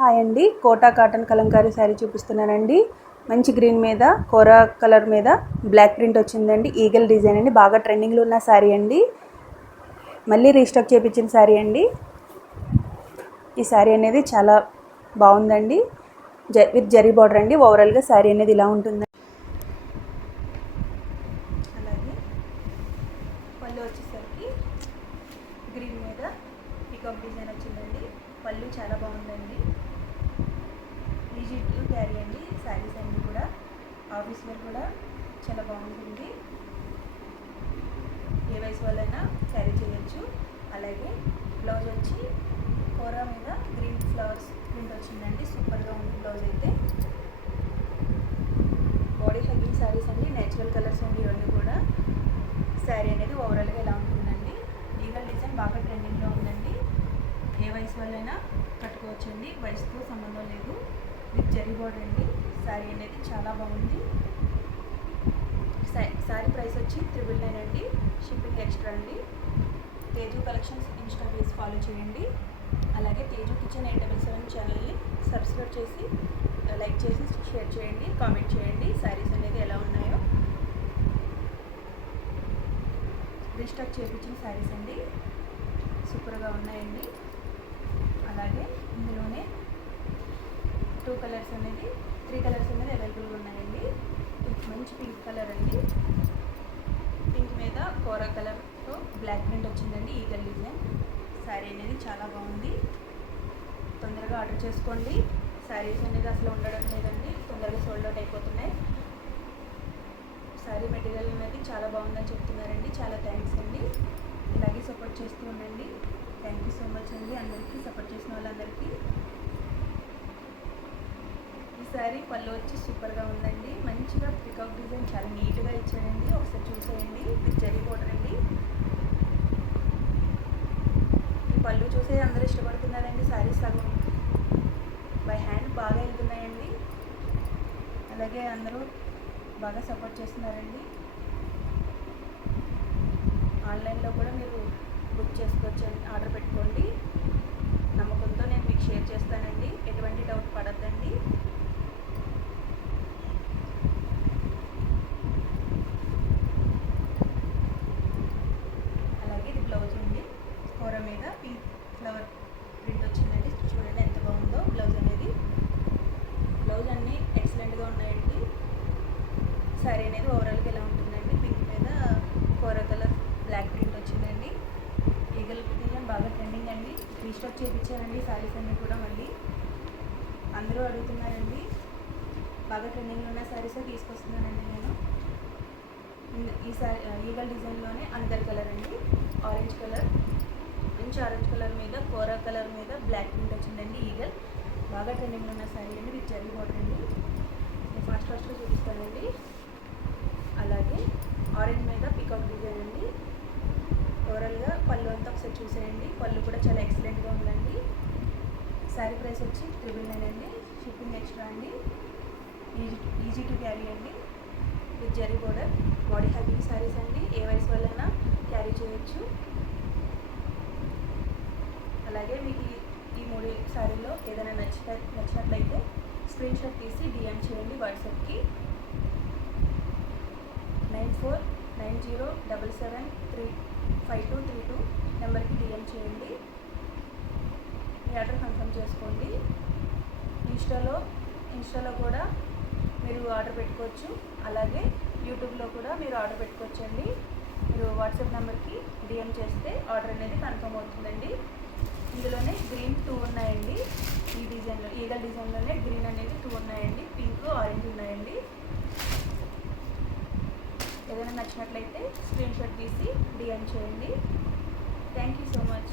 Hi అండి, quota cotton Kalamkari sari చూపిస్తున్నానండి. మంచి గ్రీన్ మీద కోరా కలర్ మీద బ్లాక్ ప్రింట్ వచ్చిందండి. ఈగల్ డిజైన్ అండి, బాగా ట్రెండింగ్లో ఉన్న శారీ అండి. మళ్ళీ రీస్టాక్ చేయించిన శారీ అండి. ఈ శారీ అనేది చాలా బాగుందండి. విత్ జరీ బార్డర్ అండి. ఓవరాల్గా శారీ అనేది ఇలా ఉంటుంది. అలాగే పళ్ళు వచ్చేసరికి గ్రీన్ మీద పికాక్ డిజైన్ వచ్చిందండి. పళ్ళు చాలా బాగుందండి. ఈజీ టు క్యారీ అండి. శారీస్ అన్నీ కూడా ఆఫీస్ వేర్ కూడా చాలా బాగుంటుంది. ఏ వయసు వాళ్ళైనా క్యారీ చేయొచ్చు. అలాగే బ్లౌజ్ వచ్చి కోరా మీద గ్రీన్ ఫ్లవర్స్ ప్రింట్ వచ్చిందండి. సూపర్గా ఉంది బ్లౌజ్ అయితే. బాడీ హగ్గింగ్ శారీస్ అండి, నేచురల్ కలర్స్ అండి ఇవన్నీ కూడా. శారీ అనేది ఓవరాల్గా ఇలా ఉంటుందండి. ఈగల్ డిజైన్ బాగా ట్రెండింగ్లో ఉందండి. ఏ వయసు వాళ్ళైనా కట్టుకోవచ్చండి, వయసుతో సంబంధం లేదు. విత్ జరీ బార్డర్ అండి. శారీ అనేది చాలా బాగుంది. శారీ ప్రైస్ వచ్చి 999 అండి. షిప్పింగ్ ఎక్స్ట్రా అండి. Teju collections Insta page follow చేయండి. అలాగే తేజు కిచెన్ 877 ఛానల్ని సబ్స్క్రైబ్ చేసి లైక్ చేసి షేర్ చేయండి, కామెంట్ చేయండి. శారీస్ అనేది ఎలా ఉన్నాయో. రీస్టాక్ చేయించిన శారీస్ అండి, సూపర్గా ఉన్నాయండి. అలాగే ఇందులోనే 3 కలర్స్ అనేది అవైలబుల్గా ఉన్నాయండి. మంచి పింక్ కలర్ అండి. పింక్ మీద కోరా కలర్తో బ్లాక్ ప్రింట్ వచ్చిందండి. Eagle design. శారీ అనేది చాలా బాగుంది. తొందరగా ఆర్డర్ చేసుకోండి. శారీస్ అనేది అసలు ఉండడం లేదండి, తొందరగా సోల్డ్ అవుట్ అయిపోతున్నాయి. శారీ మెటీరియల్ అనేది చాలా బాగుందని చెప్తున్నారండి. చాలా థ్యాంక్స్ అండి. ఇలాగే సపోర్ట్ చేస్తూ ఉండండి. థ్యాంక్ యూ సో మచ్ అండి అందరికీ, సపోర్ట్ చేసిన వాళ్ళందరికీ. ఈ శారీ పళ్ళు వచ్చి సూపర్గా ఉందండి. మంచిగా పికాక్ డిజైన్ చాలా నీట్గా ఇచ్చాడండి. ఒకసారి చూసేయండి. విత్ జరీ బార్డర్ అండి. ఈ పళ్ళు చూసే అందరూ ఇష్టపడుతున్నారండి. శారీస్ సగం బై హ్యాండ్ బాగా వెళ్తున్నాయండి. అలాగే అందరూ బాగా సపోర్ట్ చేస్తున్నారండి. ఆన్లైన్లో కూడా మీరు బుక్ చేసుకోవచ్చు, ఆర్డర్ పెట్టుకోండి. నమ్మకంతో నేను మీకు షేర్ చేస్తానండి. ఎటువంటి డౌట్ పడద్దండి. అలాగే ఇది బ్లౌజ్ ఉంది. కూర మీద పింక్ ఫ్లవర్ ప్రింట్ వచ్చిందండి. చూడండి ఎంత బాగుందో బ్లౌజ్ అనేది. బ్లౌజ్ అన్నీ ఎక్సలెంట్గా ఉన్నాయండి. శారీ అనేది ఓవరాల్గా ఇలా ఉంటుందండి. పింక్ మీద కోరా కలర్ బ్లాక్ ప్రింట్ వచ్చిందండి. ఈగల్ డిజైన్ బాగా ట్రెండింగ్ అండి. రీస్టాక్ చేయించానండి శారీస్ అన్నీ కూడా. మళ్ళీ అందరూ అడుగుతున్నారండి. బాగా ట్రెండింగ్లో ఉన్న శారీసే తీసుకొస్తున్నానండి నేను. ఈ శారీ ఈగల్ డిజైన్లోనే అనదర్ కలర్ అండి, ఆరెంజ్ కలర్. మంచి ఆరెంజ్ కలర్ మీద కోరా కలర్ మీద బ్లాక్ ప్రింట్ వచ్చిందండి. ఈగల్ బాగా ట్రెండింగ్లో ఉన్న శారీ అండి. విత్ జరీ బార్డర్ అండి. నేను ఫాస్ట్గా చూపిస్తానండి. అలాగే ఆరెంజ్ మీద పికాక్ డిజైన్ అండి. ఓవరాల్గా పళ్ళు అంతా ఒకసారి చూసేయండి. పళ్ళు కూడా చాలా ఎక్సలెంట్గా ఉందండి. శారీ ప్రైస్ వచ్చి 999 అండి. షిప్పింగ్ ఎక్స్ట్రా అండి. ఈజీ టు క్యారీ అండి. With zari border. Body hugging saris అండి. ఏ వయసు వాళ్ళైనా క్యారీ చేయొచ్చు. అలాగే మీకు ఈ 3 శారీలో ఏదైనా నచ్చినట్లయితే స్క్రీన్ షాట్ తీసి డిఎం చేయండి వాట్సాప్కి. 9490773522 నెంబర్కి డిఎం చేయండి. మీ ఆర్డర్ కన్ఫర్మ్ చేసుకోండి. ఇన్స్టాలో కూడా మీరు ఆర్డర్ పెట్టుకోవచ్చు. అలాగే యూట్యూబ్లో కూడా మీరు ఆర్డర్ పెట్టుకోవచ్చు అండి. మీరు వాట్సాప్ నెంబర్కి డిఎం చేస్తే ఆర్డర్ అనేది కన్ఫర్మ్ అవుతుందండి. ఇందులోనే గ్రీన్ 2 ఉన్నాయండి. ఈ డిజైన్లో ఈగల్ డిజైన్లోనే గ్రీన్ అనేది 2 ఉన్నాయండి. పింక్, ఆరెంజ్ ఉన్నాయండి. ఏదైనా నచ్చినట్లయితే స్క్రీన్ షాట్ తీసి డిఎం చేయండి. Thank you so much.